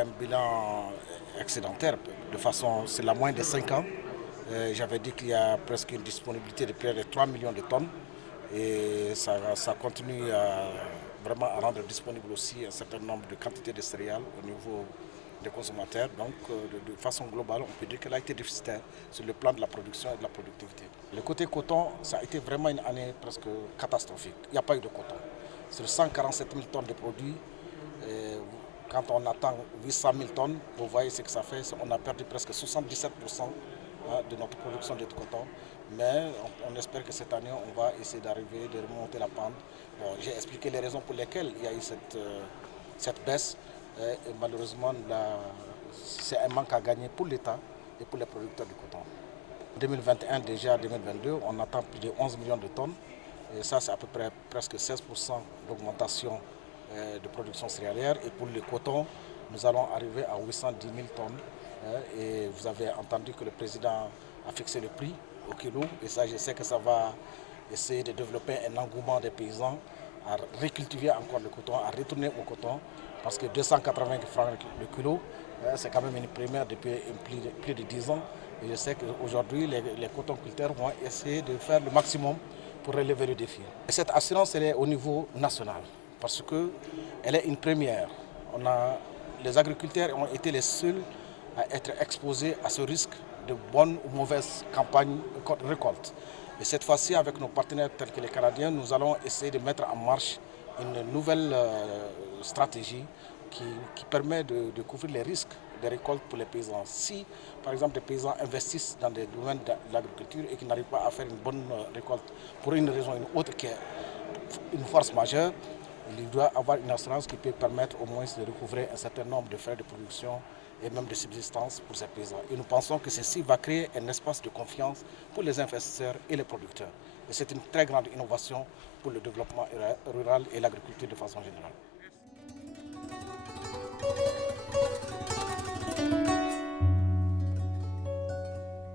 un bilan excédentaire. C'est la moyenne de 5 ans. J'avais dit qu'il y a presque une disponibilité de près de 3 millions de tonnes. Et ça continue vraiment à rendre disponible aussi un certain nombre de quantités de céréales au niveau des consommateurs. Donc, de façon globale, on peut dire qu'elle a été déficitaire sur le plan de la production et de la productivité. Le côté coton, ça a été vraiment une année presque catastrophique. Il n'y a pas eu de coton. Sur 147 000 tonnes de produits, quand on attend 800 000 tonnes, vous voyez ce que ça fait. On a perdu presque 77% de notre production de coton. Mais on espère que cette année, on va essayer d'arriver, de remonter la pente. Bon, j'ai expliqué les raisons pour lesquelles il y a eu cette baisse. Et malheureusement, c'est un manque à gagner pour l'État et pour les producteurs de coton. En 2021, déjà 2022, on attend plus de 11 millions de tonnes. Et ça, c'est à peu près presque 16% d'augmentation de production céréalière. Et pour le coton, nous allons arriver à 810 000 tonnes. Et vous avez entendu que le président a fixé le prix au kilo. Et ça, je sais que ça va essayer de développer un engouement des paysans à recultiver encore le coton, à retourner au coton. Parce que 280 francs le kilo, c'est quand même une première depuis plus de 10 ans. Et je sais qu'aujourd'hui, les cotonculteurs vont essayer de faire le maximum pour relever le défi. Et cette assurance, elle est au niveau national, parce qu'elle est une première. Les agriculteurs ont été les seuls à être exposés à ce risque de bonne ou mauvaise campagne récolte. Et cette fois-ci, avec nos partenaires tels que les Canadiens, nous allons essayer de mettre en marche une nouvelle stratégie qui permet de couvrir les risques des récoltes pour les paysans. Si, par exemple, les paysans investissent dans des domaines de l'agriculture et qu'ils n'arrivent pas à faire une bonne récolte pour une raison ou une autre qui est une force majeure, il doit avoir une assurance qui peut permettre au moins de recouvrer un certain nombre de frais de production et même de subsistance pour ces paysans. Et nous pensons que ceci va créer un espace de confiance pour les investisseurs et les producteurs. Et c'est une très grande innovation pour le développement rural et l'agriculture de façon générale.